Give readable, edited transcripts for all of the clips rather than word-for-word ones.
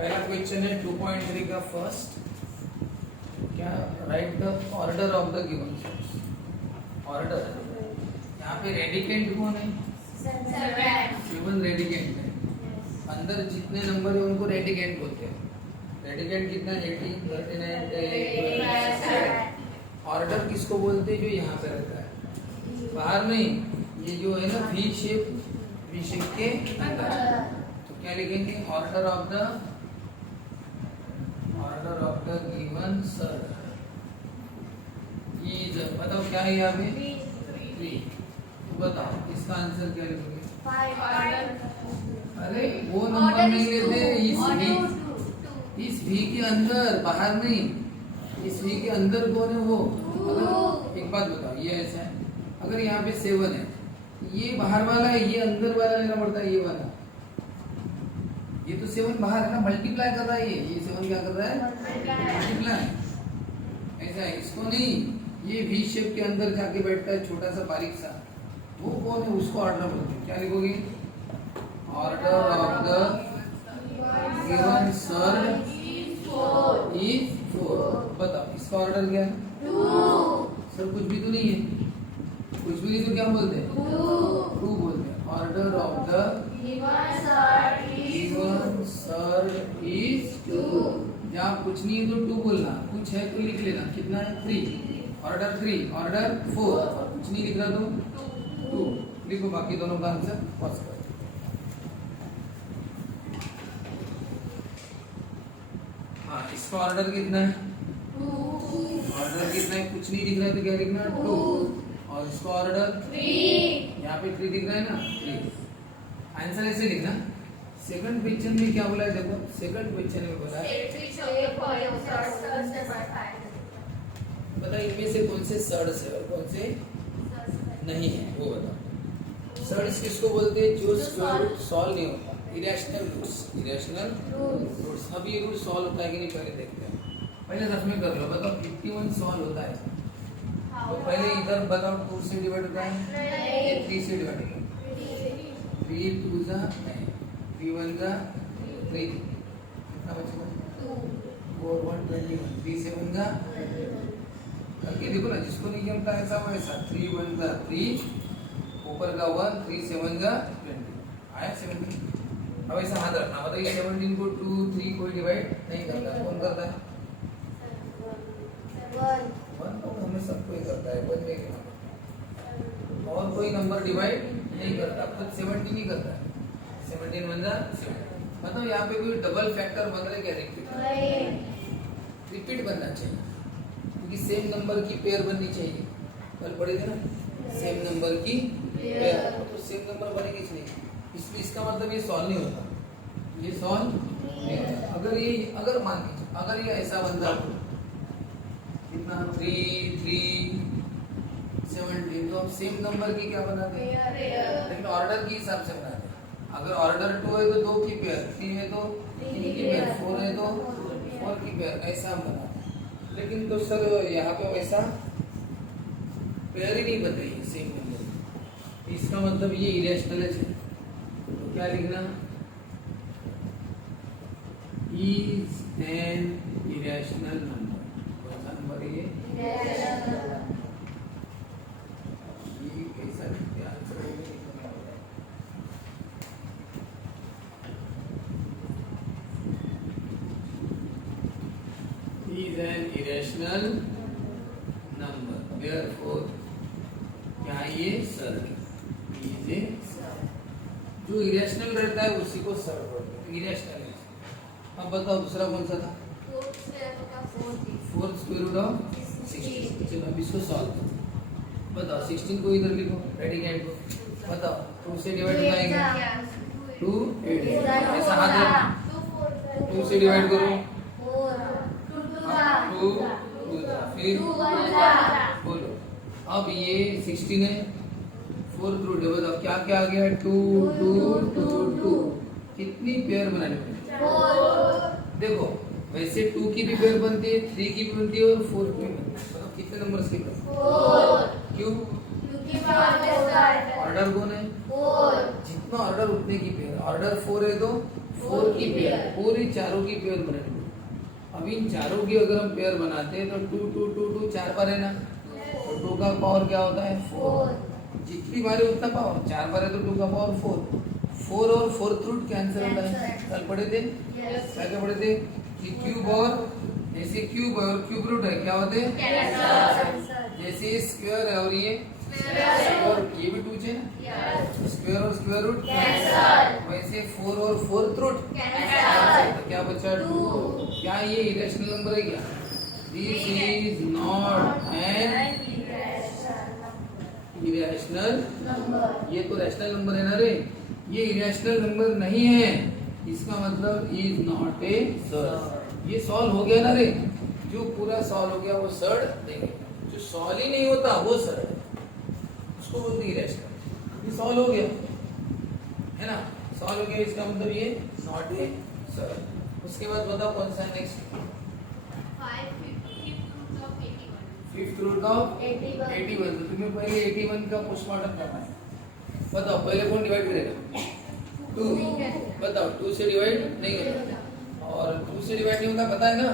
पहला क्वेश्चन है 2.3 का फर्स्ट, क्या right the order of the given source. Order यहाँ पे रेडिकेंट कौन है? केवल रेडिकेंट है। अंदर जितने नंबर है उनको रेडिकेंट बोलते हैं। रेडिकेंट कितना? 18, 39, ऑर्डर किसको बोलते हैं? जो यहाँ पे रहता है, बाहर नहीं। ये जो है ना वी शेप के अंदर, तो क्या लिखेंगे? Order of the given search is, बताओ क्या है यहाँ पे? 3। तो बताओ इसका आंसर क्या लिखोगे? 5। अरे वो नंबर नहीं लेते, इस वी के अंदर, बाहर नहीं। इस वी के अंदर कौन है वो? अगर एक बात बताओ, ये ऐसा है, अगर यहाँ पे 7 है, ये बाहर वाला है, ये अंदर वाला लेना पड़ता है, ये वाला। ये तो 7 बाहर है ना, मल्टीप्लाई कर रहा है। ये 7 क्या कर रहा है? मल्टीप्लाई। ऐसा है, इसको नहीं। ये वी शेप के अंदर जाके बैठता है, छोटा सा बारीक सा, वो कौन है? उसको ऑर्डर बोलते हैं। क्या लिखोगे? Order of the given search is 4। बताओ इसका ऑर्डर क्या है? 2। सर कुछ भी तो नहीं है, कुछ भी नहीं तो क्या बोलते हैं? 2 बोलते हैं। Order of the given search is 2। जहाँ कुछ नहीं है तो 2 बोलना, कुछ है तो लिख लेना। कितना है? 3। ऑर्डर 3, ऑर्डर 4, कुछ नहीं लिख रहा तो 2 लिखो। बाकी दोनों का आंसर पॉज करो। हाँ, इसका ऑर्डर कितना है? 2। ऑर्डर कितना है? कुछ नहीं दिख रहा है तो क्या लिखना? 2। और इसका ऑर्डर 3। यहाँ पे 3 दिख रहा है ना, 3। आंसर ऐसे लिखना। सेकंड क्वेश्चन में क्या बोला है? देखो सेकंड क्वेश्चन में बोला है, बताइए इनमें से कौन से सर्च है और कौन से नहीं है, वो बताओ। सर्च किसको बोलते हैं? जो स्क्वायर रूट सॉल्व नहीं होता, इरेशनल रूट्स। अब ये रूट सॉल्व होता है कि नहीं पहले देखते हैं। पहले रफ में कर लो, बताओ 51 सॉल्व होता है तो पहले इधर बताओ 2 से डिवाइड होता है, ये 3 से डिवाइड होता है। 3 2 जा 9, 3 1 जा 3, कितना बचेगा? 4 1 21, 3 7 जा करके देखो ना, जिसको नहीं जमता ऐसा वैसा। 3 1 जा 3, ऊपर का 1, 3 7 जा 20, आया 17। अब ऐसा हाथ रखना, बताइए 17 को 2 3 कोई डिवाइड नहीं करता, कौन करता है? 1 तो हमें सबको ही करता है, 1 नहीं करता। और कोई नंबर डिवाइड नहीं करता, खुद 17 ही करता है। 17 1 जा 7। मतलब यहाँ पे कोई डबल फैक्टर बन रहा है क्या? रिपीट बनना चाहिए, क्योंकि सेम नंबर की पेयर बननी चाहिए। कल पढ़ेगा ना, सेम नंबर की पेयर, तो सेम नंबर बनेगी नहीं, इसलिए इसका मतलब ये सॉल्व नहीं होता, ये सॉल्व नहीं होता। अगर मान लीजिए अगर ये ऐसा बनता कितना 3 3 17, तो हम सेम नंबर की क्या बनाते हैं? लेकिन ऑर्डर के हिसाब से बनाते हैं। अगर ऑर्डर 2 है तो 2 की पेयर, 3 है तो 3 की पेयर, 4 है तो 4 की पेयर, ऐसा हम बनाते हैं। लेकिन तो सर यहाँ पे वैसा पेयर ही नहीं बन रही है सेम नंबर, इसका मतलब ये इरेशनल है। तो क्या लिखना? Is an irrational number. कौन सा नंबर है ये? कैसा आंसर होगा? is an irrational number, therefore क्या ये सर्च is a सर्च। जो इरेशनल रहता है उसी को सर्च बोलते हैं, इरेशनल है। अब बताओ दूसरा कौन सा था? 4 स्क्वायर रूट ऑफ 16। चलो अब इसको सॉल्व करो। बताओ 16 को इधर लिखो, रेडिकेंट को बताओ 2 से डिवाइड हो जाएगा 2 8, ऐसा हाथ रखो, 2 से डिवाइड करो 2 फिर बोलो। अब ये 16 है, 4 थ्रू डबल, अब क्या क्या आ गया? 2 2 2 2, कितनी पेयर बनानी पड़ेगी? देखो वैसे 2 की भी पेयर बनती है, 3 की भी बनती है और 4 की भी बनती है। मतलब कितने नंबर स्किप है? 4। क्यों? ऑर्डर कौन है? 4। फोर जितना ऑर्डर उतने की पेयर, ऑर्डर 4 है तो 4 की पेयर, पूरी चारों की पेयर बनेगी। अब इन चारों की अगर हम पेयर बनाते हैं तो 2 2 2 2 4 बार है ना, तो 2 का पावर क्या होता है 4। फोर जितनी बार है उतना पावर, 4 बार है तो 2 का पावर 4। 4 और 4th रूट कैंसिल होता है। कल पढ़े थे, यस क्या पढ़े थे कि क्यूब और ऐसे क्यूब और क्यूब रूट है क्या होते हैं, कैंसल जैसे स्क्वायर है और ये और ये भी 2 है ना, यस स्क्वायर और स्क्वायर रूट कैंसल वैसे 4 और 4th रूट कैंसल तो क्या बचा 2। क्या ये इरेशनल नंबर है क्या? This is not an irrational, number ये तो रैशनल नंबर है ना रे, ये इरेशनल नंबर नहीं है, इसका मतलब इज नॉट ए सर्ड। ये सॉल्व हो गया ना रे, जो पूरा सॉल्व हो गया वो सर्ड देंगे, जो सॉल्व ही नहीं होता वो सर्ड है, उसको बोलते हैं इरेशनल। ये सॉल्व हो गया है ना, सॉल्व हो गया इसका मतलब ये नॉट ए सर्ड। उसके बाद बताओ कौन सा है नेक्स्ट, फिफ्थ रूट ऑफ 81। तो तुम्हें पहले 81 का पोस्टमार्टम करना है। बताओ पहले कौन डिवाइड करेगा? 2। बताओ 2 से डिवाइड नहीं होता, और 2 से डिवाइड नहीं होता पता है ना,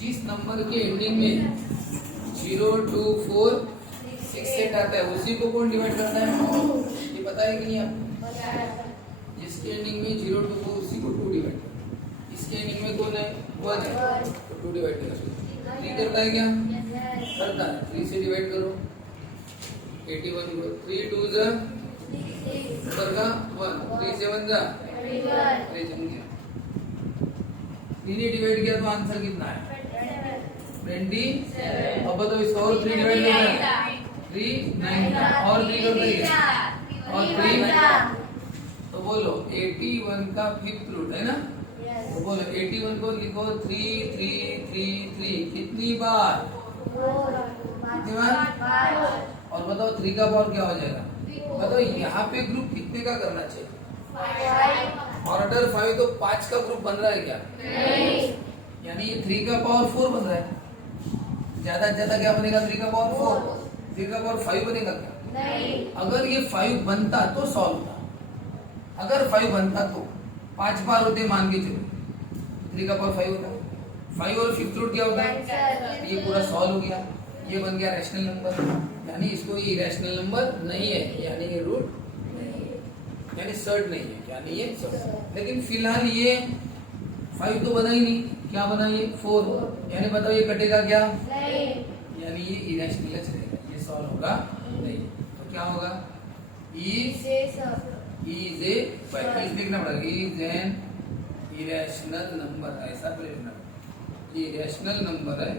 जिस नंबर के एंडिंग में 0 2 4 6 सेट आता है उसी को कौन डिवाइड करता है, ये पता है कि नहीं आपको? जिसके एंडिंग में 0 2 4 उसी को 2 डिवाइड करो, इसके एंडिंग में कौन है 1 है तो 2 डिवाइड करो। 3 करता है क्या? करता है। 3 से डिवाइड करो 81 को, 3 2 जा ऊपर का 1, 3 7 जा 3 जम गया। 3 ने डिवाइड किया तो आंसर कितना है 20। अब बताओ इसको और 3 डिवाइड करना है 3 9 और 3 करता है क्या? और 3 तो बोलो 81 का 5th रूट है ना, तो बोलो 81 को लिखो 3 3 3 3 कितनी बार, कितनी बार? और बताओ 3 का पावर क्या हो जाएगा? बताओ यहाँ पे ग्रुप कितने का करना चाहिए? ऑर्डर 5 तो 5 का ग्रुप बन रहा है क्या? यानी ये 3 का पावर 4 बन रहा है, ज्यादा से ज्यादा क्या बनेगा 3 का पावर 4, 3 का पावर 5 बनेगा क्या? अगर ये 5 बनता तो सॉल्व होता, अगर 5 बनता तो 5 बार होते मान के चलो, 3 का पावर 5 होता, 5 और 5th रूट क्या होता है, ये पूरा सॉल्व हो गया, ये बन गया रैशनल नंबर, यानी इसको ये रैशनल नंबर नहीं है, यानी ये रूट नहीं है, यानी सर्ड नहीं है, यानी ये सर्ड। लेकिन फिलहाल ये 5 तो बना ही नहीं, क्या बना ये 4, यानी बताओ ये कटेगा क्या, यानी ये इरेशनल रहेगा, ये सॉल्व होगा नहीं, तो क्या होगा इज ए, इज लिखना पड़ेगा, इज एन इरेशनल नंबर, ऐसा लिखना, ये इरेशनल नंबर है,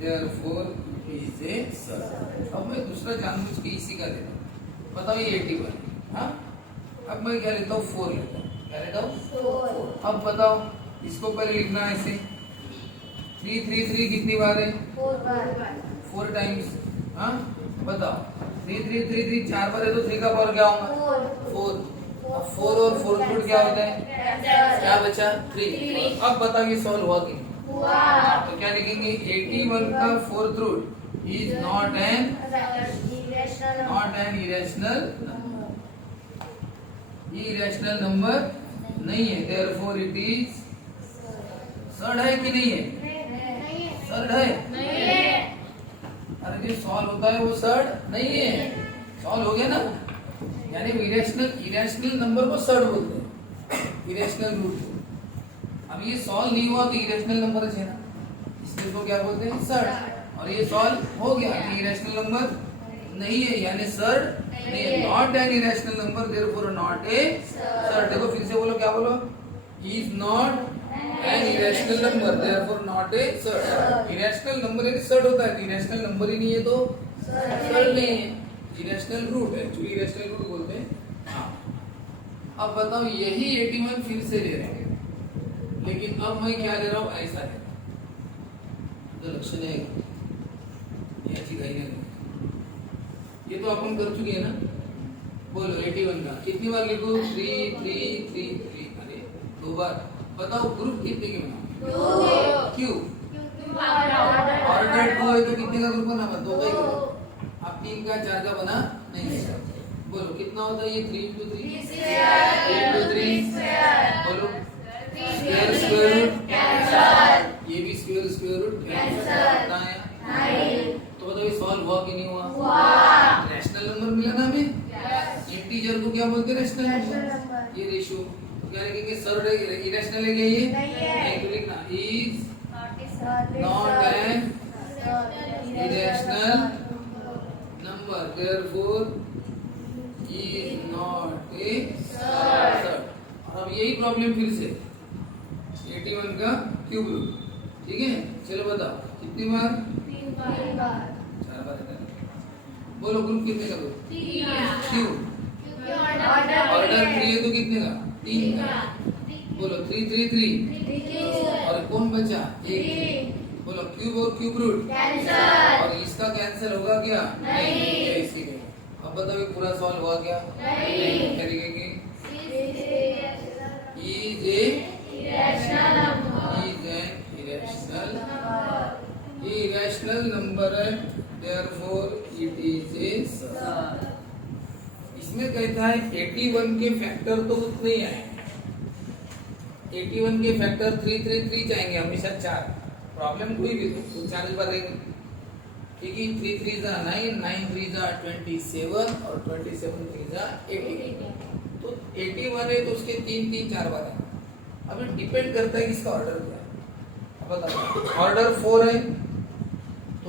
देयरफॉर इज ए सर्ड। अब मैं दूसरा जानबूझ के इसी का लेता हूँ, बताओ ये 81, हाँ अब मैं क्या लेता हूँ 4 लेता हूँ, क्या लेता हूँ 4। अब बताओ इसको पहले लिखना है ऐसे, 3 3 3 कितनी बार है 4 टाइम्स, हाँ बताओ 3 3 3 3 4 बार है तो 3 का पावर क्या होगा 4। अब 4 और 4th रूट क्या होता है, क्या बचा 3। अब बताओ ये सॉल्व हुआ कि नहीं? तो क्या लिखेंगे 81 का 4th root is not an irrational, ये इरेशनल नंबर नहीं है, देयरफॉर इट इज सर्ड है कि नहीं है, सर्ड है। अरे जो सॉल्व होता है वो सर्ड नहीं है, सॉल्व हो गया ना, यानी इरेशनल नंबर को सर्ड बोलते हैं, इरेशनल रूट। अब ये सॉल्व नहीं हुआ तो इरेशनल नंबर है ना, इसलिए तो क्या बोलते हैं सर्ड, और ये सॉल्व हो गया कि इरेशनल नंबर नहीं है, यानी सर्ड नहीं है, not an irrational number, therefore not a surd. देखो फिर से बोलो, क्या बोलो, is not an irrational number, therefore not a surd. Irrational number यदि सर्ड होता है, इरेशनल नंबर ही नहीं है तो सर्ड नहीं है, इरेशनल रूट है, जो इरेशनल रूट बोलते हैं। हाँ अब बताओ यही 81 फिर से ले रहे हैं, लेकिन अब मैं क्या ले रहा हूँ ऐसा है, तो लक्षण है ये अच्छी गई नहीं, ये तो अपन कर चुके हैं ना। बोलो 81 का कितनी बार लिखो 3 3 3 3, अरे 2 बार। बताओ ग्रुप कितने के बना, क्यों ऑर्डर 2 है तो कितने का ग्रुप बना, 2 का ही ग्रुप, आप 3 का 4 का बना नहीं सकते, बोलो कितना होता है ये 3 into 3 3 3 into 3 बोलो स्क्वायर रूट कैंसल ये भी स्क्वायर रूट कैंसल कितना आया 9 तो बताओ ये सॉल्व हुआ कि नहीं हुआ हुआ रैशनल नंबर मिला ना हमें इंटीजर को क्या बोलते हैं रैशनल रैशनल नंबर नंबर ये रेशियो क्या लिखेंगे सर इरेशनल है क्या ये नहीं है नहीं तो लिखना is not an irrational number therefore is not a surd और अब यही प्रॉब्लम फिर से 81 का क्यूब रूट ठीक है चलो बताओ कितनी बार 3 बार 4 बार है बोलो ग्रुप कितने का ग्रुप क्यों ऑर्डर 3 है तो कितने का 3 का बोलो 3 3 3 और कौन बचा एक बोलो क्यूब और क्यूब रूट कैंसल और इसका कैंसिल होगा क्या नहीं। ऐसी नहीं अब बताओ ये पूरा सॉल्व हुआ क्या नहीं। क्या लिखेंगे is a irrational number is an irrational number है देयरफॉर इट इज ए इसमें कहता है 81 के फैक्टर तो उतने ही आए 81 के फैक्टर 333 जाएंगे हमेशा 4 प्रॉब्लम कोई भी तो 4 बार रहेंगे क्योंकि 3 3 जा 9 9 3 जा 27 और 27 3 जा 80 तो 81 है तो उसके 3 3 4 बार है अब ये डिपेंड करता है कि इसका ऑर्डर क्या है अब बताओ ऑर्डर 4 है तो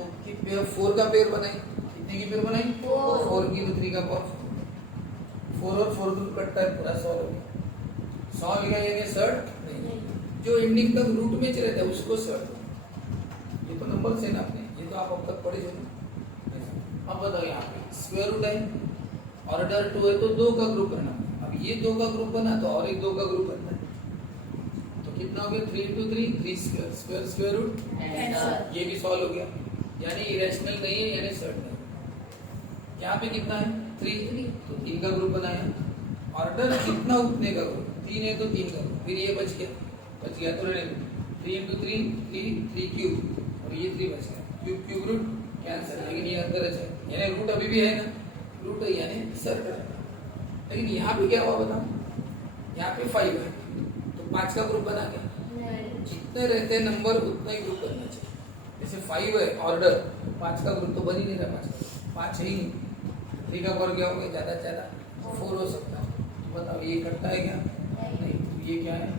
4 का पेयर बनाए कितने की पेयर बनाए 4 की तो 3 का पावर 4 और 4 ग्रुप कटता है पूरा सॉल्व हो गया सॉल्व हो गया यानी सर्ट नहीं जो एंडिंग तक रूट में चले जाए उसको सर्ट ये तो नंबर से ना आपने ये तो आप अब तक पढ़े हो अब बताओ यहाँ पे स्क्वायर रूट है ऑर्डर 2 है तो 2 का ग्रुप करना अब ये 2 का ग्रुप बना तो और एक 2 का ग्रुप करना है तो कितना हो गया 3 into 3 3 square square square root ये भी सॉल्व हो गया यानी इरेशनल नहीं है यानी सर्ट नहीं यहाँ पे कितना है 3 तो 3 का ग्रुप बनाया ऑर्डर जितना उतने का ग्रुप 3 है तो 3 का ग्रुप फिर ये बच गया तो रहने 3 into 3 3 क्यूब और ये 3 बच गया क्यूब क्यूब रूट कैंसिल लेकिन ये अंदर है यानी रूट अभी भी है ना रूट है यानी सर्ट लेकिन यहाँ पे क्या हुआ बताओ यहाँ पे 5 है तो 5 का ग्रुप बना क्या जितने रहते हैं नंबर उतना ही ग्रुप करना चाहिए जैसे 5 है ऑर्डर 5 का ग्रुप तो बन ही नहीं रहा 5 है ही नहीं 3 का वर्ग क्या होगा ज्यादा से ज्यादा 4 हो सकता है बताओ ये कटता है क्या नहीं तो ये क्या है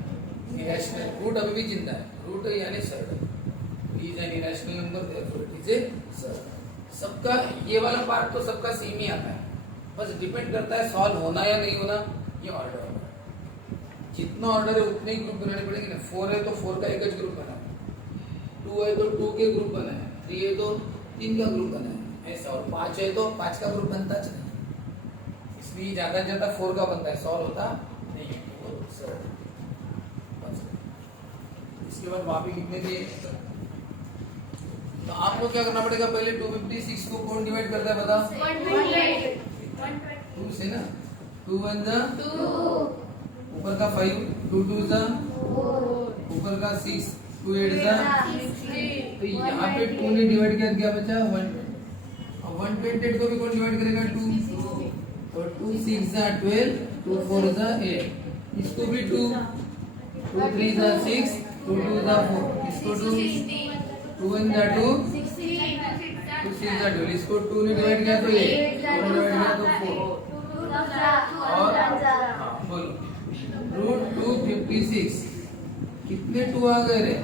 इरेशनल रूट अभी भी जिंदा है रूट है यानी surd is an irrational number therefore it is a surd सबका ये वाला पार्ट तो सबका सेम ही आता है बस डिपेंड करता है सॉल्व होना या नहीं होना ये ऑर्डर होगा जितना ऑर्डर है उतने ही ग्रुप बनाने पड़ेंगे ना 4 है तो 4 का एक ही ग्रुप बना 2 है तो 2 के ग्रुप बना है 3 है तो 3 का ग्रुप बना है ऐसा और 5 है तो 5 का ग्रुप बनता चाहिए इसलिए ज्यादा से ज्यादा 4 का बनता है सॉल्व होता नहीं है तो सर्ट इसके बाद वहां पे लिखने के तो आपको क्या करना पड़ेगा पहले 256 को कौन डिवाइड करता है बता 2 से ना 2 1 जा 2 ऊपर का 5 2 2 जा 4 ऊपर का 6 2 8 जा 16 तो यहाँ पे 2 ने डिवाइड किया क्या बचा 120 और 128 को भी कौन डिवाइड करेगा 2 और 2 6 जा 12 2 4 जा 8 इसको भी 2 2 3 जा 6 2 2 जा 4 इसको 2 2 1 जा 2 2 6 जा 12 इसको 2 ने डिवाइड किया तो 8 2 ने डिवाइड किया तो 4 और हाँ बोलो रूट 256 कितने 2 आ गए रे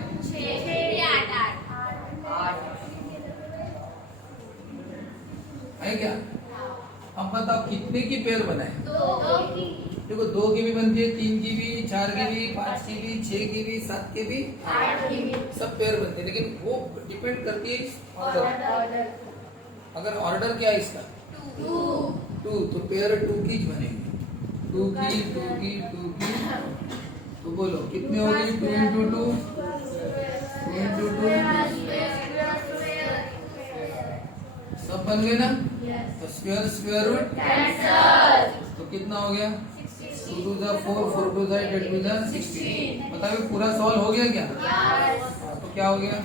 है क्या अब बताओ कितने की पेयर बनाए देखो 2 की भी बनती है 3 की भी 4 की भी 5 की भी 6 की भी 7 की भी सब पेयर बनते हैं लेकिन वो डिपेंड करती है ऑर्डर अगर ऑर्डर क्या है इसका 2 तो पेयर 2 की ज बनेगी 2 की 2 की 2 की तो बोलो कितने होगी 2 into 2 2 into 2 सब बन गए ना तो स्क्वायर स्क्वायर रूट तो कितना हो गया 2 2 जा 4 4 2 जा 8 8 जा 16 बताओ पूरा सॉल्व हो गया क्या तो क्या हो गया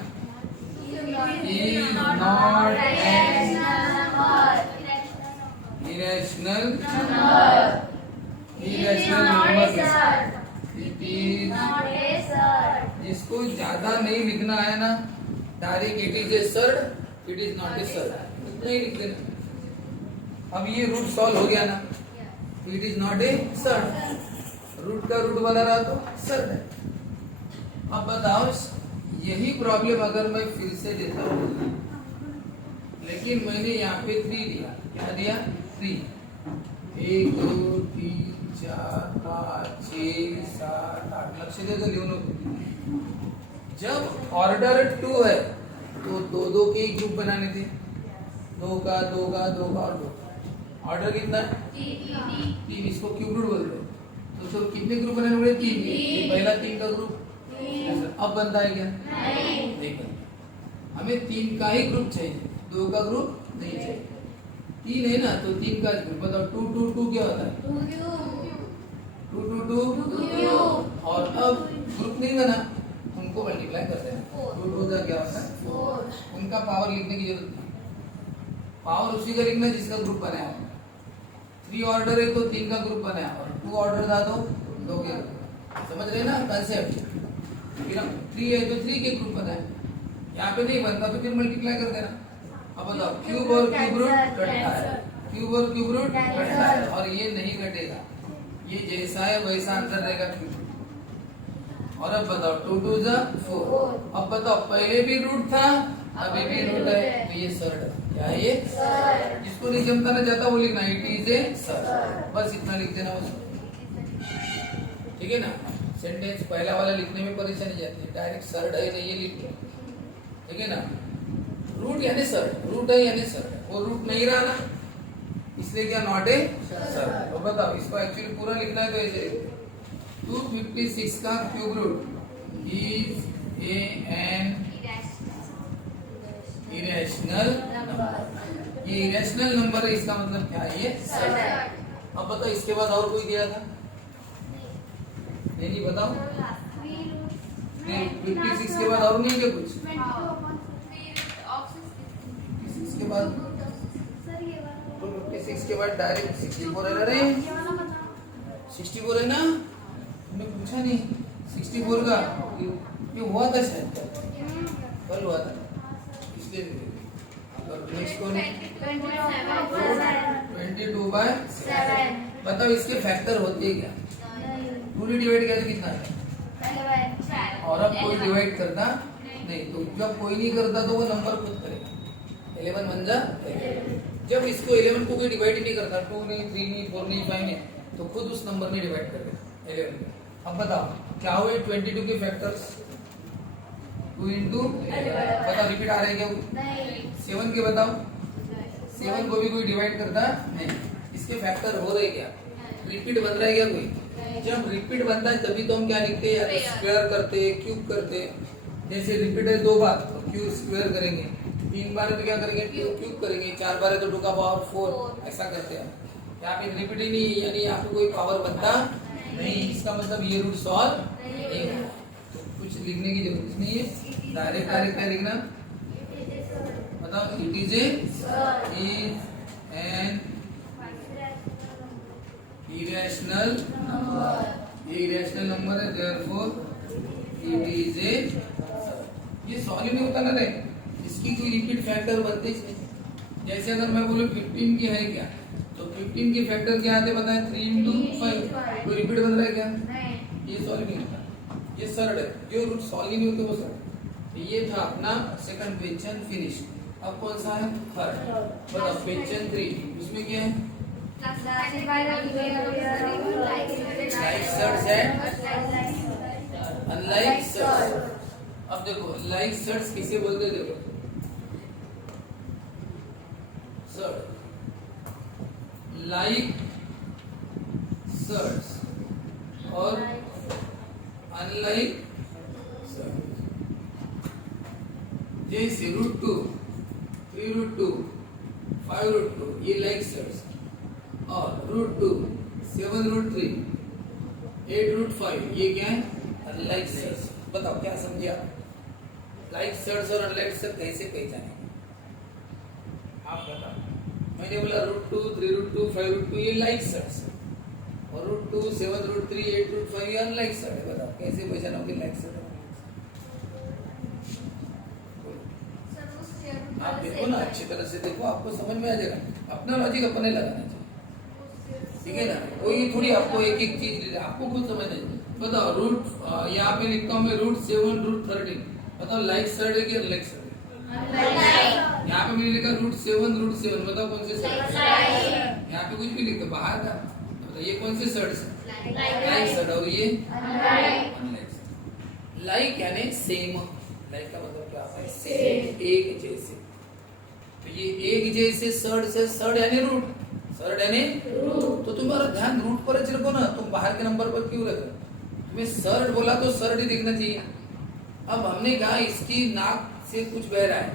is not N irrational Number. irrational Not a number surd. it is Not a surd. जिसको ज्यादा नहीं लिखना है ना direct it is A surd it is not a surd नहीं लिख देना। अब ये रूट सॉल्व हो गया ना, it is not a surd, root का रूट वाला रहा तो सर्ड है। अब बताओ यही प्रॉब्लम अगर मैं फिर से देता हूँ, लेकिन मैंने यहाँ पे 3 दिया, क्या दिया 3, 1 2 3 4 5 6 7 8 लक्ष्य दे तो लिहून नको। जब ऑर्डर 2 है तो 2 के ही ग्रुप बनाने थे, 2 का 2 का 2 का और 2 का। ऑर्डर कितना है 3, इसको क्यूब रूट बोलते हैं। तो कितने ग्रुप बनाने पड़े 3, ये पहला 3 का ग्रुप अब बनता है क्या नहीं बनता। हमें 3 का ही ग्रुप चाहिए, 2 का ग्रुप नहीं चाहिए। 3 है ना तो 3 का ग्रुप बताओ 2 2 2 क्या होता है 2 2 2 और अब ग्रुप नहीं बना उनको मल्टीप्लाई करते हैं 2 2 का क्या होता है 4। उनका पावर लिखने की जरूरत नहीं, पावर उसी का लिखना जिसका ग्रुप बनाया। 3 ऑर्डर है तो 3 का ग्रुप बनाया और 2 ऑर्डर था तो 2 के। समझ रहे ना कंसेप्ट। 3 है तो 3 के ग्रुप बनाए, यहाँ पे नहीं बनता तो फिर मल्टीप्लाई कर देना। अब बताओ क्यूब और क्यूब रूट कटता है, क्यूब और क्यूब रूट कटता है और ये नहीं कटेगा, ये जैसा है वैसा आंसर रहेगा क्यूब। और अब बताओ 2 2 जा 4। अब बताओ पहले भी रूट था अभी भी रूट है तो ये सर्ड है। क्या है ये सर्ड। जिसको नहीं जमता ना जाता वो लिखना इट इज ए सर्ड, बस इतना लिख देना उसको। ठीक है ना। सेंटेंस पहला वाला लिखने में परेशानी जाती है, डायरेक्ट सर्ड है नहीं ये लिख लो। ठीक है ना। रूट यानी सर्ड, रूट है यानी सर्ड, वो रूट नहीं रहा ना इसलिए क्या नॉट ए सर्ड। तो बताओ इसको एक्चुअली पूरा लिखना है तो ऐसे 256 का cube root is an irrational number. ये इरेशनल नंबर है, इसका मतलब क्या है ये सर्ड है। अब बताओ इसके बाद और कोई दिया था नहीं बताओ 56 के बाद और नहीं क्या कुछ 56 के बाद 56 के बाद डायरेक्ट 64 है रे 64 है ना, तुमने पूछा नहीं 64 का ये हुआ था शायद कल हुआ था इसलिए। नेक्स्ट कौन 22/7। बताओ इसके फैक्टर होते हैं क्या 2 ने डिवाइड किया तो कितना है और अब कोई डिवाइड करता नहीं, तो जब कोई नहीं करता तो वो नंबर खुद करेगा। 11 बन जा। जब इसको 11 को कोई डिवाइड नहीं करता 2 नहीं 3 नहीं 4 नहीं 5 नहीं तो खुद उस नंबर में डिवाइड करेगा 11। अब बताओ क्या हुए 22 के फैक्टर्स 2 into 11। बताओ रिपीट आ रहे हैं क्या 7 के बताओ 7 को भी कोई डिवाइड करता नहीं, इसके फैक्टर हो रहे क्या रिपीट बन रहा है क्या कोई। जब रिपीट बनता है तभी तो हम क्या लिखते हैं या स्क्वायर करते हैं क्यूब करते हैं। जैसे रिपीट है 2 बार तो क्यूब स्क्वायर करेंगे, 3 बार है तो क्या करेंगे क्यूब करेंगे, 4 बार है तो 2 का पावर 4 ऐसा करते हैं। यहाँ पे रिपीट ही नहीं यानी यहाँ पे कोई पावर बनता नहीं, इसका मतलब ये रूट सॉल्व नहीं है। तो कुछ लिखने की जरूरत नहीं है, डायरेक्ट डायरेक्ट क्या लिखना बताओ it is an irrational number. ये इरेशनल नंबर है देयरफॉर इट इज ए। ये सॉल्व ही नहीं होता ना रे, इसकी कोई रिपीट फैक्टर बनते ही नहीं। जैसे अगर मैं बोलूं 15 की है क्या तो 15 के फैक्टर क्या आते बताएं 3 into 5 कोई रिपीट बन रहा है क्या ये सॉल्व नहीं होता, ये सर्ड है। जो रूट सॉल्व ही नहीं होते वो सर्ड। तो ये था अपना सेकंड क्वेश्चन फिनिश। अब कौन सा है थर्ड बताओ क्वेश्चन 3 उसमें क्या है like surds and unlike surds. अब देखो लाइक सर्ड्स किसे बोलते देखो सर्ड लाइक सर्ड्स और अनलाइक सर्ड्स। जैसे √2 3√2 5√2 ये लाइक सर्ड्स और √2 7√3 8√5 ये क्या है अनलाइक सर्ड्स। बताओ क्या समझे आप लाइक सर्ड्स और अनलाइक सर्ड्स कैसे पहचाने आप बताओ। मैंने बोला √2, 3√2, 5√2 ये लाइक सर्ट्स है, और √2, 7√3, 8√5 ये अनलाइक सर्ट है। बताओ कैसे पहचानोगे लाइक सर्ट है? आप देखो ना, अच्छी तरह से देखो, आपको समझ में आ जाएगा। अपना लॉजिक अपने लगाना चाहिए, ठीक है ना? कोई थोड़ी आपको एक एक चीज आपको खुद समझना चाहिए। बताओ रूट यहाँ पे लिखता हूँ मैं √7, √13, बताओ लाइक सर्ट है कि अनलाइक सर्ट है? यहाँ पे मैंने लिखा √7, बताओ कौन से सर्ट? यहाँ पे कुछ भी लिखा बाहर का, बताओ ये कौन से सर्ट है? Like surd. और ये अनलाइक सर्ट। लाइक यानी सेम, लाइक का मतलब क्या है? सेम, एक जैसे। तो ये एक जैसे सर्ट से, सर्ट यानी रूट, सर्ट यानी तो तुम्हारा ध्यान रूट पर ही रखो ना, तुम बाहर के नंबर पर क्यों रखो? तुम्हें सर्ट बोला तो सर्ट ही दिखना चाहिए। अब हमने कहा इसकी नाक से कुछ बह रहा है,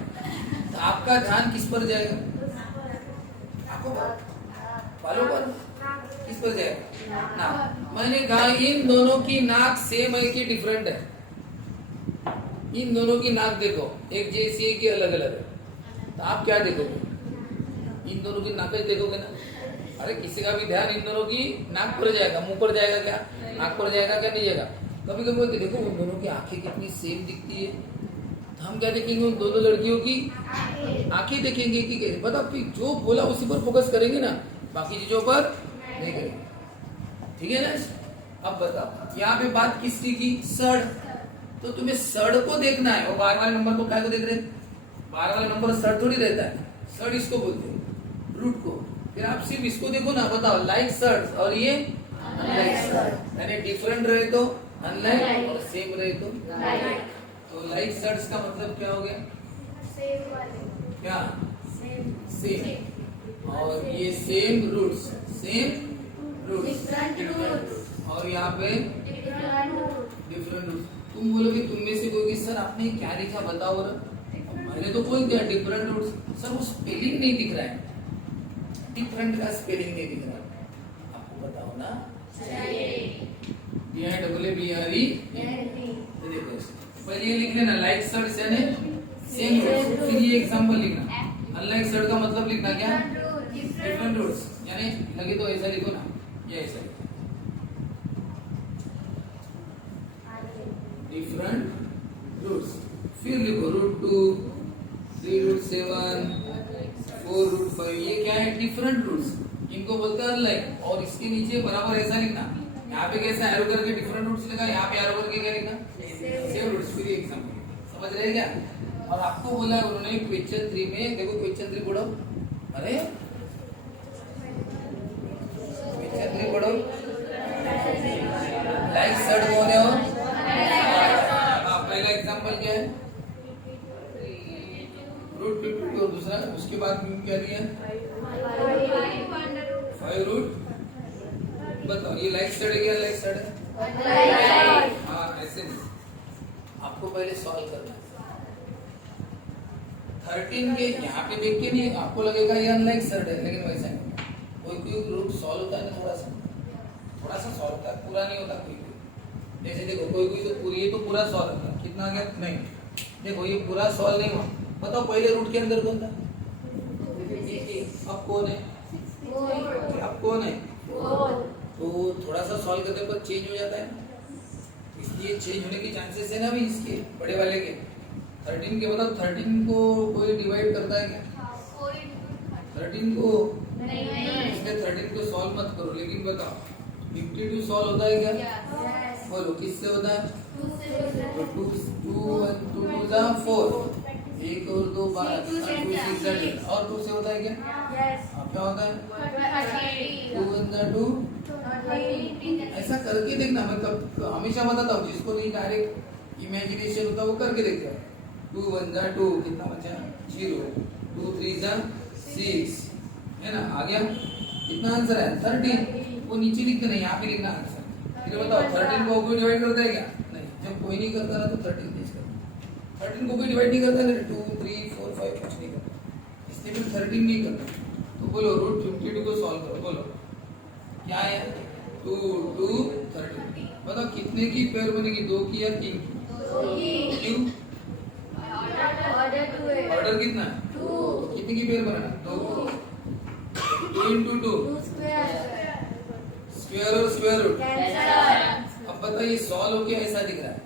तो आपका ध्यान किस पर जाएगा? आंखों पर, बालों पर, किस पर जाएगा? नाक। मैंने कहा इन दोनों की नाक सेम है कि डिफरेंट है? इन दोनों की नाक देखो, एक जैसी है कि अलग अलग है? तो आप क्या देखोगे? इन दोनों की नाक देखोगे ना। अरे किसी का भी ध्यान इन दोनों की नाक पर जाएगा, मुंह पर जाएगा क्या? नाक पर जाएगा क्या? नहीं जाएगा। कभी कभी बोलते देखो उन दोनों की आंखें कितनी सेम दिखती है, तो हम क्या देखेंगे? उन दोनों लड़कियों की आंखें देखेंगे कि बताओ कि जो बोला उसी पर फोकस करेंगे ना, बाकी चीजों पर नहीं करेंगे, ठीक है ना? अब बताओ यहाँ पे बात किसकी की? सर्ट। तो तुम्हें सर्ट को देखना है, और बाहर वाले नंबर को क्या को देख रहे? बाहर वाला नंबर सर्ट थोड़ी रहता है, सर्ट इसको बोलते हैं, रूट को। फिर आप सिर्फ इसको देखो ना, बताओ लाइक सर्ट और ये अनलाइक सर्ट, यानी डिफरेंट रहे तो अनलाइक और सेम रहे तो लाइक। तो लाइक सर्ट्स का मतलब क्या हो गया? क्या? सेम। और ये सेम रूट्स, सेम रूट्स, और यहाँ पे डिफरेंट रूट्स। तुम बोलोगे, तुम में से कोई सर आपने क्या लिखा बताओ? मैंने तो बोल दिया डिफरेंट रूट्स। सर वो स्पेलिंग नहीं दिख रहा है, डिफरेंट का स्पेलिंग नहीं दिख रहा है, आपको बताओ ना। DIBRE। देखो पहले ये लिख लेना लाइक सर्ट यानी सेम रूट्स, फिर ये एग्जांपल लिखना। अनलाइक सर्ट का मतलब लिखना क्या? डिफरेंट रूट्स, यानी लगे तो ऐसा लिखो ना, ये ऐसा डिफरेंट रूट्स। फिर लिखो √2, 3√7, 4√5, ये क्या है? डिफरेंट रूट्स, इनको बोलते हैं अनलाइक। और इसके नीचे बराबर ऐसा लिखना, यहाँ पे कैसा एरो करके डिफरेंट रूट्स लिखा, यहाँ पे एरो करके क्या लिखना? Same roots. फिर एग्जांपल समझ रहे क्या? और आपको बोला उन्होंने क्वेश्चन 3 में, देखो क्वेश्चन 3 पढ़ो। अरे क्वेश्चन 3 पढ़ो, लाइक सर्ट कौन है? और पहला एग्जांपल क्या है? √52, और दूसरा उसके बाद क्या दिया? 5√। बताओ ये लाइक सर्ट है क्या अनलाइक सर्ट है? हाँ ऐसे नहीं, आपको पहले सॉल्व करना है। 13 के यहाँ पे देख के नहीं आपको लगेगा ये अनलाइक सर्ट है, लेकिन वैसा नहीं। कोई रूट सॉल्व होता है ना, थोड़ा सा सॉल्व होता है, पूरा नहीं होता कोई। जैसे देखो कोई तो पूरी, ये तो पूरा सॉल्व होता है, कितना आ गया? नहीं, देखो ये पूरा सॉल्व नहीं हुआ। बताओ पहले रूट के अंदर कौन था? अब कौन है? अब कौन है? तो थोड़ा सा सॉल्व करने पर चेंज हो जाता है, इसलिए चेंज होने के चांसेस है ना भी इसके बड़े वाले के। 13 के मतलब 13 को कोई डिवाइड करता है क्या? 13 को इसलिए 13 को सॉल्व मत करो, लेकिन बताओ 52 सॉल्व होता है क्या? बोलो किससे होता है? 2 1 2 2 4, 1 और 2 12, 2 6 और 2 से होता है क्या? क्या होता है? 2 1 2। ऐसा करके देखना, मैं हमेशा बताता हूँ, जिसको नहीं डायरेक्ट इमेजिनेशन होता वो करके देखता है। 2 1 2 कितना बचा? 0, 2 3 6, है ना? आ गया? कितना आंसर है? 13। वो नीचे लिख देना, यहाँ पे लिखना आंसर। फिर बताओ 13 को कोई डिवाइड करता है क्या? नहीं। जब कोई नहीं करता ना तो 13 नहीं करता। 13 को कोई डिवाइड नहीं करता ना, 2 3 4 5 कुछ नहीं करता, इसलिए फिर 13 नहीं करता। तो बोलो √52 को सॉल्व करो, बोलो क्या है? 2 2 13। बताओ कितने की पेयर बनेगी? 2 की या 3 की? क्यों? ऑर्डर कितना? 2। कितने की पेयर बनाना? 2। 2 into 2 स्क्वायर और स्क्वायर रूट। अब बताइए सॉल्व हो क्या ऐसा दिख रहा है,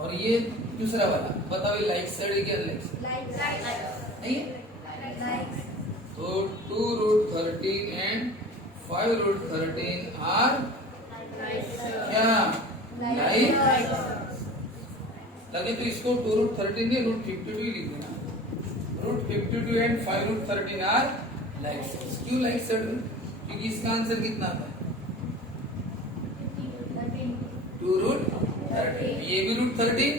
और ये दूसरा वाला बताओ ये लाइक साइड है क्या अनलाइक साइड नहीं है। तो 2 रूट 13 एंड 5 रूट 13 आर क्या लाइक। लगे तो इसको 2 रूट 13 नहीं रूट 52 ही लिख देना। Root 52 and 5 root 13 are like side. क्यों लाइक साइड? क्योंकि इसका आंसर कितना था 2 रूट 13। ये भी रूट 13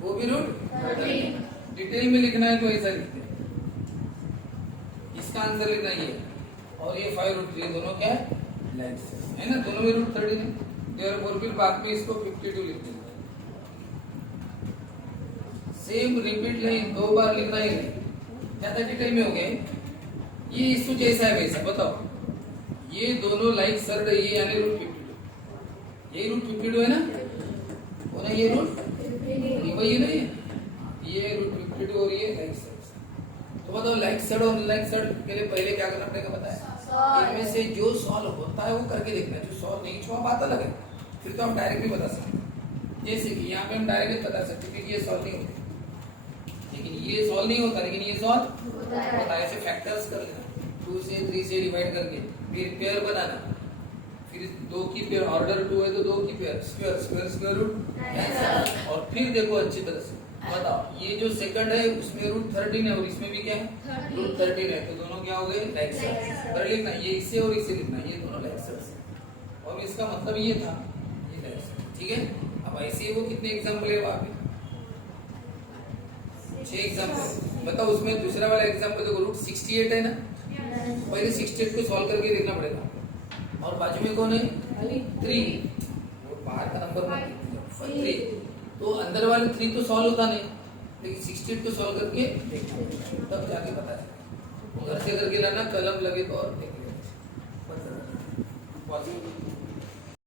वो भी रूट 13। डिटेल में लिखना है तो ऐसा लिखते हैं। इसका आंसर लिखना ये और ये 5 रूट 3 दोनों क्या है लाइक साइड है ना, दोनों में रूट 13 है। देयरफॉर फिर बाद में इसको 52 लिख देंगे। सेम रिपीट लाइन 2 बार लिखना ही नहीं, ज्यादा डिटेल में हो गया। ये इसको जैसा है वैसा बताओ। ये दोनों लाइक साइड है, ये यानी रूट 52, ये रूट 52 है ना, वो ना ये रूट वही नहीं है, ये रूट 52 और ये लाइक साइड। तो बताओ लाइक साइड और लाइक साइड के लिए पहले क्या करना पड़ेगा बताया। इनमें से जो सॉल्व होता है वो करके देखना है, जो सॉल्व नहीं छुआ बात अलग है, फिर तो हम डायरेक्ट भी बता सकते हैं। जैसे कि यहाँ पे हम डायरेक्ट बता सकते क्योंकि ये सॉल्व नहीं होता, लेकिन ये सॉल्व नहीं होता, लेकिन ये सॉल्व होता है। ऐसे फैक्टर्स कर लेना 2 से 3 से डिवाइड करके, फिर पेयर बनाना, फिर 2 की पेयर, ऑर्डर 2 है तो 2 की pair, square square square root. और फिर देखो अच्छी तरह से बताओ, ये जो सेकंड है उसमें रूट 13 है और इसमें भी क्या है रूट 13 है, तो दोनों क्या हो गए लाइक साइड। कर लिखना ये इसे और इसे लिखना, ये दोनों लाइक साइड और इसका मतलब ये था ये लाइक साइड। ठीक है, अब ऐसे ही वो कितने एग्जाम्पल है वहां पे 6 एग्जाम्पल बताओ। उसमें दूसरा वाला एग्जाम्पल देखो रूट 68 है ना, पहले 68 को सॉल्व करके देखना पड़ेगा। और बाजू में कौन है 3, वो बाहर का नंबर मत 3, तो अंदर वाले 3 तो सॉल्व होता नहीं, लेकिन 68 को सॉल्व करके देखना तब जाके पता चले। घर से करके लाना, कलम लगे तो और देख लेना।